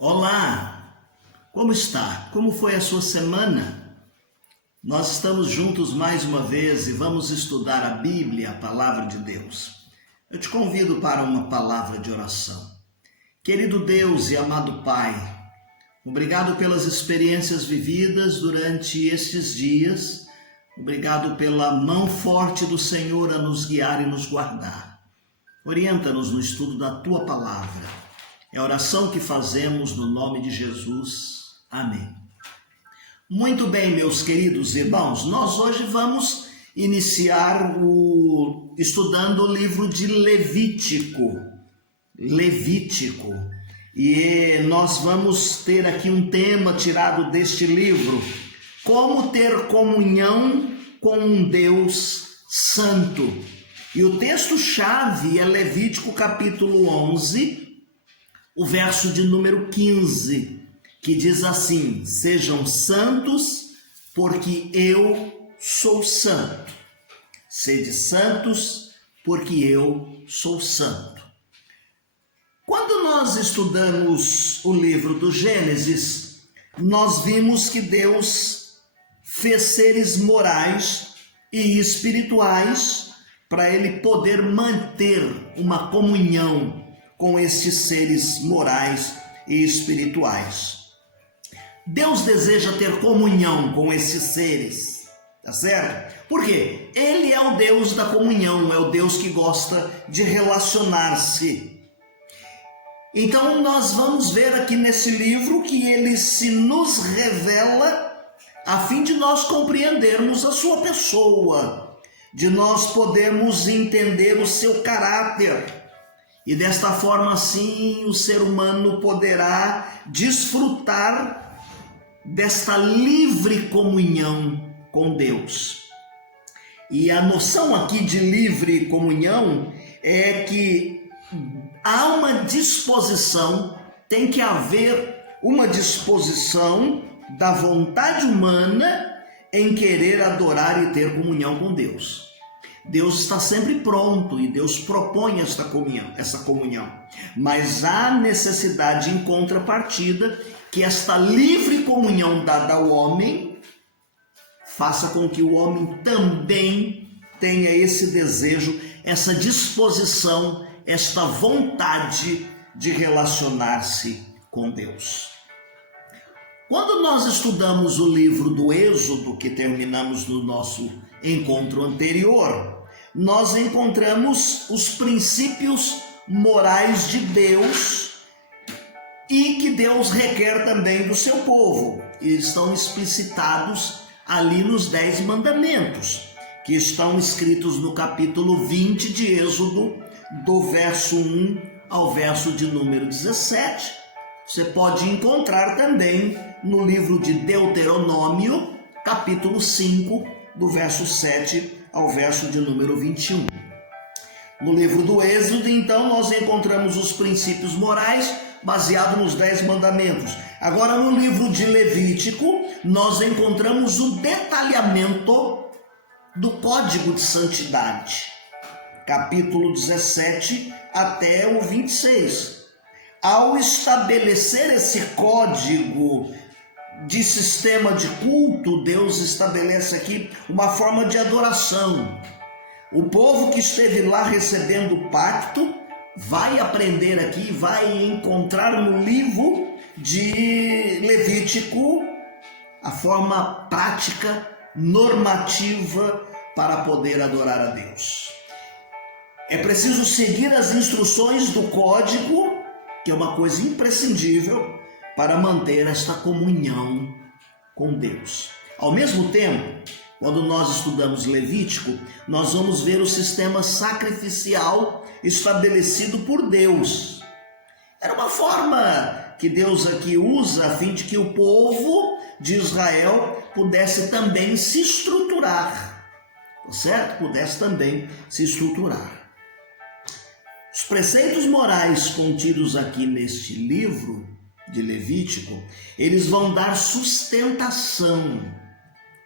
Olá, como está? Como foi a sua semana? Nós estamos juntos mais uma vez e vamos estudar a Bíblia, a Palavra de Deus. Eu te convido para uma palavra de oração. Querido Deus e amado Pai, obrigado pelas experiências vividas durante estes dias. Obrigado pela mão forte do Senhor a nos guiar e nos guardar. Orienta-nos no estudo da Tua Palavra. É a oração que fazemos no nome de Jesus. Amém. Muito bem, meus queridos irmãos, nós hoje vamos iniciar estudando o livro de Levítico. E nós vamos ter aqui um tema tirado deste livro: como ter comunhão com um Deus santo. E o texto-chave é Levítico capítulo 11, o verso de número 15, que diz assim: sejam santos, porque eu sou santo. Sede santos, porque eu sou santo. Quando nós estudamos o livro do Gênesis, nós vimos que Deus fez seres morais e espirituais para ele poder manter uma comunhão com estes seres morais e espirituais. Deus deseja ter comunhão com esses seres, tá certo? Por quê? Ele é o Deus da comunhão, é o Deus que gosta de relacionar-se. Então nós vamos ver aqui nesse livro que ele se nos revela a fim de nós compreendermos a sua pessoa, de nós podermos entender o seu caráter. E desta forma, assim, o ser humano poderá desfrutar desta livre comunhão com Deus. E a noção aqui de livre comunhão é que há uma disposição, tem que haver uma disposição da vontade humana em querer adorar e ter comunhão com Deus. Deus está sempre pronto e Deus propõe essa comunhão. Mas há necessidade em contrapartida que esta livre comunhão dada ao homem faça com que o homem também tenha esse desejo, essa disposição, esta vontade de relacionar-se com Deus. Quando nós estudamos o livro do Êxodo, que terminamos no nosso encontro anterior, nós encontramos os princípios morais de Deus e que Deus requer também do seu povo. E estão explicitados ali nos 10 mandamentos, que estão escritos no capítulo 20 de Êxodo, do verso 1 ao verso de número 17. Você pode encontrar também no livro de Deuteronômio, capítulo 5, do verso 7 ao verso de número 21. No livro do Êxodo, então, nós encontramos os princípios morais baseados nos 10 mandamentos. Agora, no livro de Levítico, nós encontramos o detalhamento do Código de Santidade, capítulo 17 até o 26. Ao estabelecer esse código de sistema de culto, Deus estabelece aqui uma forma de adoração. O povo que esteve lá recebendo o pacto vai aprender aqui, vai encontrar no livro de Levítico a forma prática, normativa para poder adorar a Deus. É preciso seguir as instruções do código, que é uma coisa imprescindível para manter esta comunhão com Deus. Ao mesmo tempo, quando nós estudamos Levítico, nós vamos ver o sistema sacrificial estabelecido por Deus. Era uma forma que Deus aqui usa a fim de que o povo de Israel pudesse também se estruturar, certo? Pudesse também se estruturar. Os preceitos morais contidos aqui neste livro de Levítico, eles vão dar sustentação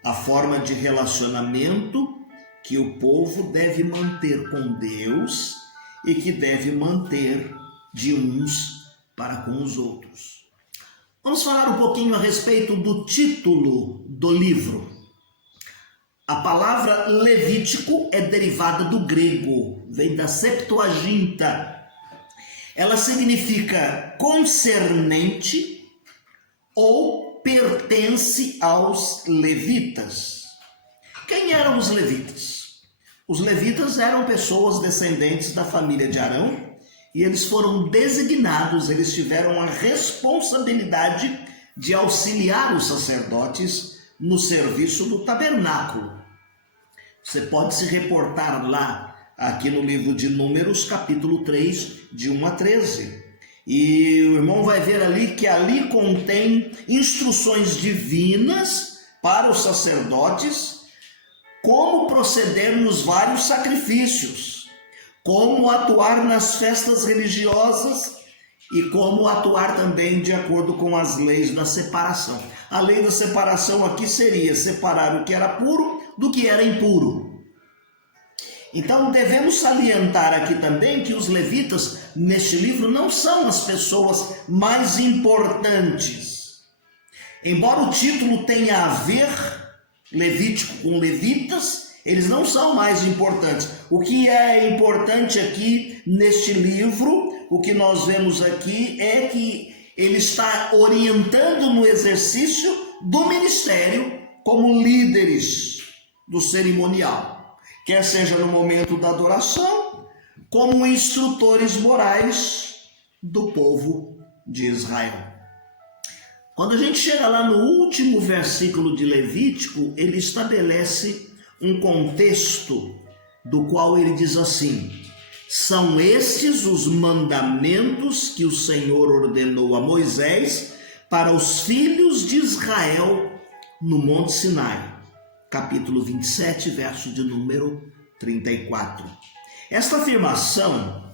à forma de relacionamento que o povo deve manter com Deus e que deve manter de uns para com os outros. Vamos falar um pouquinho a respeito do título do livro. A palavra Levítico é derivada do grego, vem da Septuaginta. Ela significa concernente ou pertence aos levitas. Quem eram os levitas? Os levitas eram pessoas descendentes da família de Arão e eles foram designados, eles tiveram a responsabilidade de auxiliar os sacerdotes no serviço do tabernáculo. Você pode se reportar lá, aqui no livro de Números, capítulo 3, de 1 a 13. E o irmão vai ver ali que ali contém instruções divinas para os sacerdotes, como proceder nos vários sacrifícios, como atuar nas festas religiosas e como atuar também de acordo com as leis da separação. A lei da separação aqui seria separar o que era puro do que era impuro. Então devemos salientar aqui também que os levitas neste livro não são as pessoas mais importantes. Embora o título tenha a ver, Levítico com levitas, eles não são mais importantes. O que é importante aqui neste livro, o que nós vemos aqui é que ele está orientando no exercício do ministério como líderes do cerimonial, quer seja no momento da adoração, como instrutores morais do povo de Israel. Quando a gente chega lá no último versículo de Levítico, ele estabelece um contexto do qual ele diz assim: são estes os mandamentos que o Senhor ordenou a Moisés para os filhos de Israel no Monte Sinai. Capítulo 27, verso de número 34. Esta afirmação,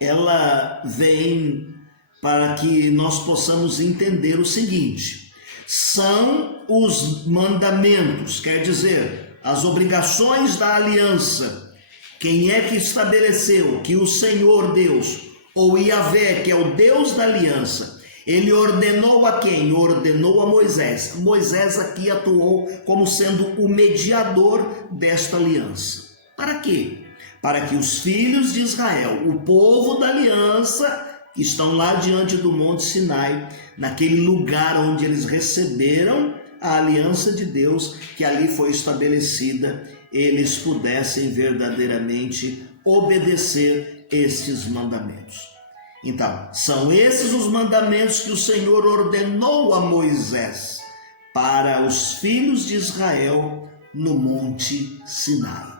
ela vem para que nós possamos entender o seguinte: são os mandamentos, quer dizer, as obrigações da aliança. Quem é que estabeleceu que o Senhor Deus, ou Yahvé, que é o Deus da aliança, ele ordenou a quem? Ordenou a Moisés. Moisés aqui atuou como sendo o mediador desta aliança. Para quê? Para que os filhos de Israel, o povo da aliança, que estão lá diante do Monte Sinai, naquele lugar onde eles receberam a aliança de Deus, que ali foi estabelecida, eles pudessem verdadeiramente obedecer estes mandamentos. Então, são esses os mandamentos que o Senhor ordenou a Moisés para os filhos de Israel no Monte Sinai.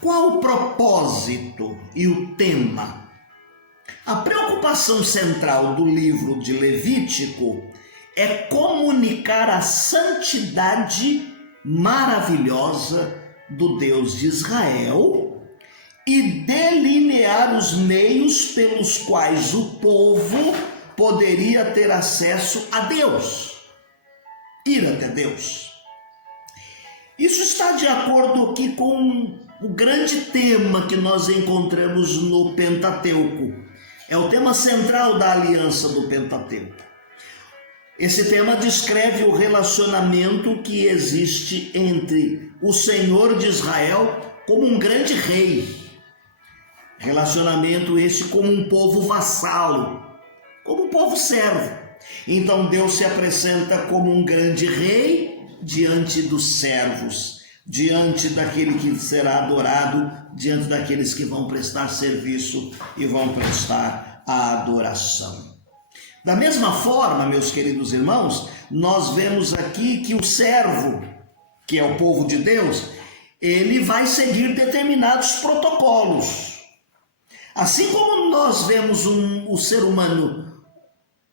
Qual o propósito e o tema? A preocupação central do livro de Levítico é comunicar a santidade maravilhosa do Deus de Israel e delinear os meios pelos quais o povo poderia ter acesso a Deus, ir até Deus. Isso está de acordo aqui com o grande tema que nós encontramos no Pentateuco. É o tema central da aliança do Pentateuco. Esse tema descreve o relacionamento que existe entre o Senhor de Israel como um grande rei. Relacionamento esse como um povo vassalo, como um povo servo. Então Deus se apresenta como um grande rei diante dos servos, diante daquele que será adorado, diante daqueles que vão prestar serviço e vão prestar a adoração. Da mesma forma, meus queridos irmãos, nós vemos aqui que o servo, que é o povo de Deus, ele vai seguir determinados protocolos. Assim como nós vemos o ser humano,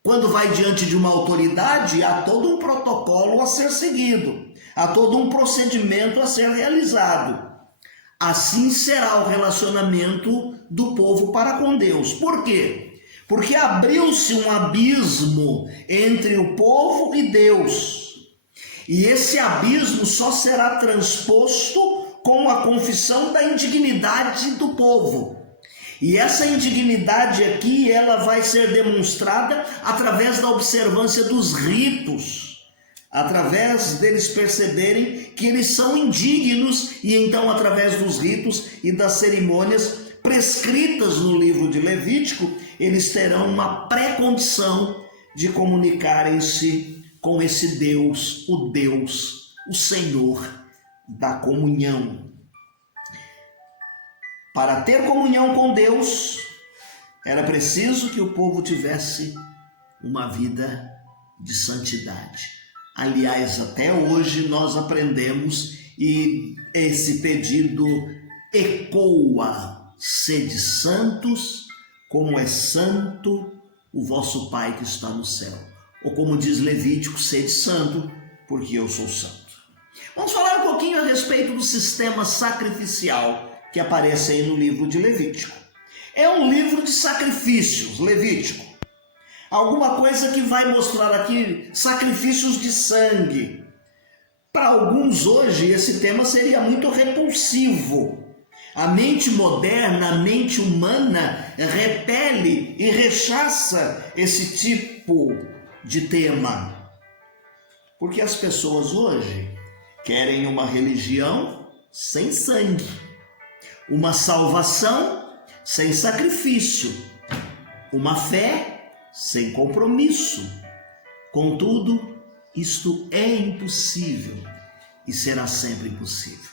quando vai diante de uma autoridade, há todo um protocolo a ser seguido, há todo um procedimento a ser realizado. Assim será o relacionamento do povo para com Deus. Por quê? Porque abriu-se um abismo entre o povo e Deus. E esse abismo só será transposto com a confissão da indignidade do povo. E essa indignidade aqui, ela vai ser demonstrada através da observância dos ritos, através deles perceberem que eles são indignos, e então através dos ritos e das cerimônias prescritas no livro de Levítico, eles terão uma pré-condição de comunicarem-se com esse Deus, o Senhor da comunhão. Para ter comunhão com Deus, era preciso que o povo tivesse uma vida de santidade. Aliás, até hoje nós aprendemos, e esse pedido ecoa: sede santos, como é santo o vosso Pai que está no céu. Ou como diz Levítico, sede santo, porque eu sou santo. Vamos falar um pouquinho a respeito do sistema sacrificial que aparece aí no livro de Levítico. É um livro de sacrifícios, Levítico. Alguma coisa que vai mostrar aqui sacrifícios de sangue. Para alguns hoje esse tema seria muito repulsivo. A mente moderna, a mente humana repele e rechaça esse tipo de tema. Porque as pessoas hoje querem uma religião sem sangue, uma salvação sem sacrifício, uma fé sem compromisso. Contudo, isto é impossível e será sempre impossível.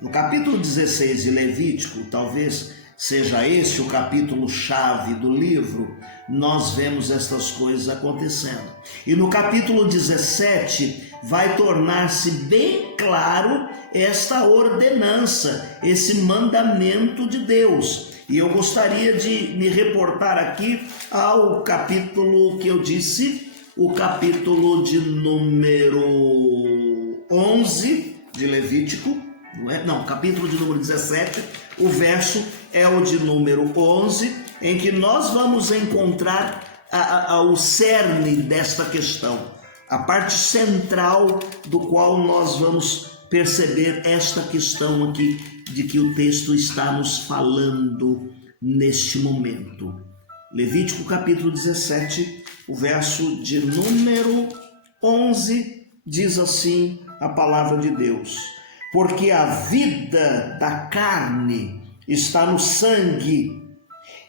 No capítulo 16 de Levítico, talvez seja esse o capítulo-chave do livro, nós vemos estas coisas acontecendo. E no capítulo 17 vai tornar-se bem claro esta ordenança, esse mandamento de Deus. E eu gostaria de me reportar aqui ao capítulo que eu disse, o capítulo de número 11 de Levítico, capítulo de número 17, o verso é o de número 11, em que nós vamos encontrar o cerne desta questão, a parte central do qual nós vamos perceber esta questão aqui de que o texto está nos falando neste momento. Levítico capítulo 17, o verso de número 11, diz assim a palavra de Deus: porque a vida da carne está no sangue,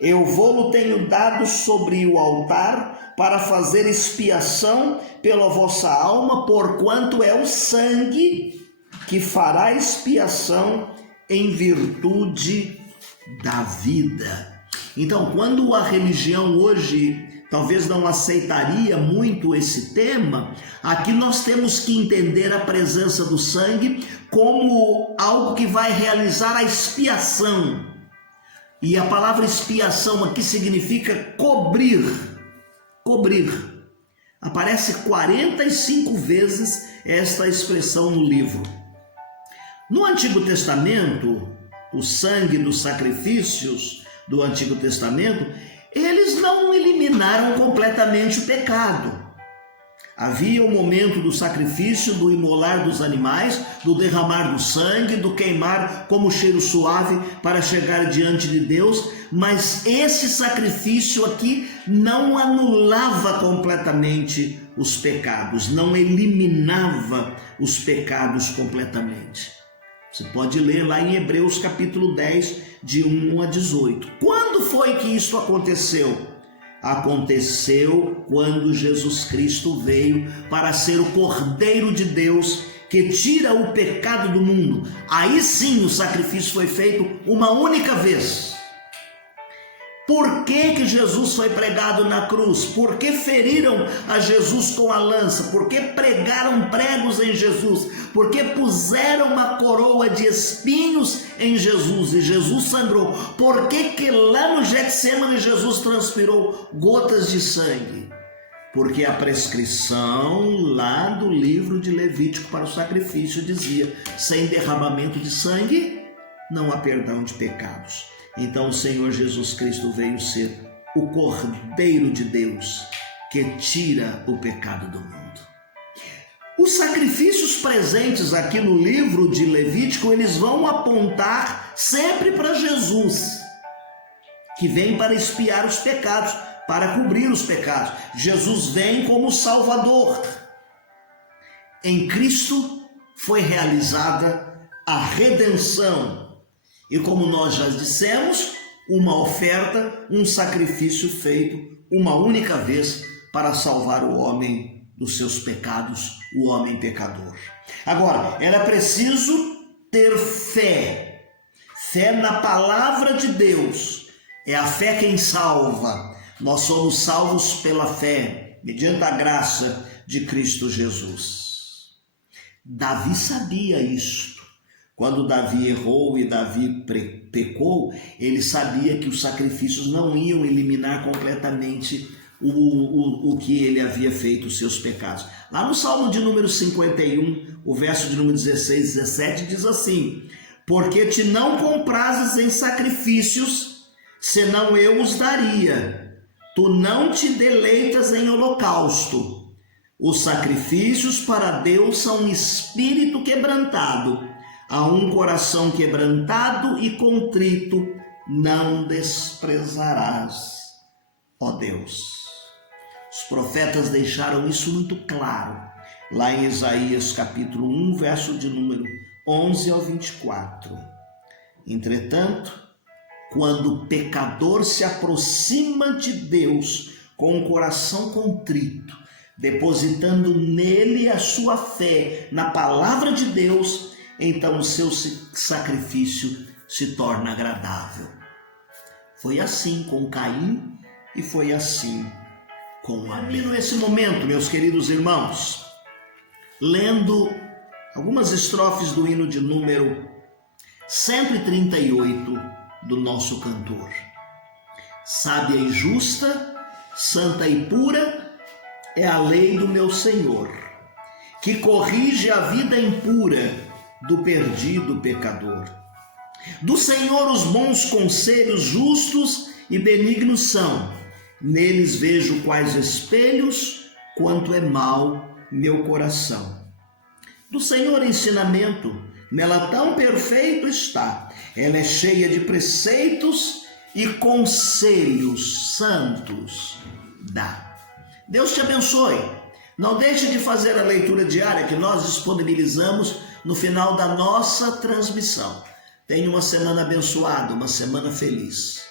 eu vou-lo tenho dado sobre o altar para fazer expiação pela vossa alma, porquanto é o sangue que fará expiação em virtude da vida. Então, quando a religião hoje talvez não aceitaria muito esse tema, aqui nós temos que entender a presença do sangue como algo que vai realizar a expiação. E a palavra expiação aqui significa cobrir. Cobrir. Aparece 45 vezes esta expressão no livro. No Antigo Testamento, o sangue dos sacrifícios do Antigo Testamento, eles não eliminaram completamente o pecado. Havia o momento do sacrifício, do imolar dos animais, do derramar do sangue, do queimar como cheiro suave para chegar diante de Deus, mas esse sacrifício aqui não anulava completamente os pecados, não eliminava os pecados completamente. Você pode ler lá em Hebreus capítulo 10, de 1 a 18. Quando foi que isso aconteceu? Aconteceu quando Jesus Cristo veio para ser o Cordeiro de Deus que tira o pecado do mundo. Aí sim o sacrifício foi feito uma única vez. Por que Jesus foi pregado na cruz? Por que feriram a Jesus com a lança? Por que pregaram pregos em Jesus? Por que puseram uma coroa de espinhos em Jesus e Jesus sangrou? Por que lá no Getsemane Jesus transpirou gotas de sangue? Porque a prescrição lá do livro de Levítico para o sacrifício dizia: sem derramamento de sangue não há perdão de pecados. Então o Senhor Jesus Cristo veio ser o Cordeiro de Deus que tira o pecado do mundo. Os sacrifícios presentes aqui no livro de Levítico, eles vão apontar sempre para Jesus. que vem para expiar os pecados, para cobrir os pecados. Jesus vem como Salvador. Em Cristo foi realizada a redenção. E como nós já dissemos, uma oferta, um sacrifício feito uma única vez para salvar o homem dos seus pecados, o homem pecador. Agora, era preciso ter fé. Fé na palavra de Deus. É a fé quem salva. Nós somos salvos pela fé, mediante a graça de Cristo Jesus. Davi sabia isto. Quando Davi errou e Davi pecou, ele sabia que os sacrifícios não iam eliminar completamente o que ele havia feito, os seus pecados. Lá no Salmo de número 51, o verso de número 16 e 17 diz assim: porque te não comprases em sacrifícios, senão eu os daria. Tu não te deleitas em holocausto. Os sacrifícios para Deus são um espírito quebrantado. A um coração quebrantado e contrito não desprezarás, ó Deus. Os profetas deixaram isso muito claro, lá em Isaías capítulo 1, verso de número 11 ao 24. Entretanto, quando o pecador se aproxima de Deus com o coração contrito, depositando nele a sua fé na palavra de Deus, então o seu sacrifício se torna agradável. Foi assim com Caim e foi assim com Abel. Nesse momento, meus queridos irmãos, lendo algumas estrofes do hino de número 138 do nosso cantor. Sábia e justa, santa e pura é a lei do meu Senhor, que corrige a vida impura do perdido pecador. Do Senhor os bons conselhos justos e benignos são, neles vejo quais espelhos, quanto é mau meu coração. Do Senhor ensinamento, nela tão perfeito está, ela é cheia de preceitos e conselhos santos dá. Deus te abençoe. Não deixe de fazer a leitura diária que nós disponibilizamos no final da nossa transmissão. Tenha uma semana abençoada, uma semana feliz.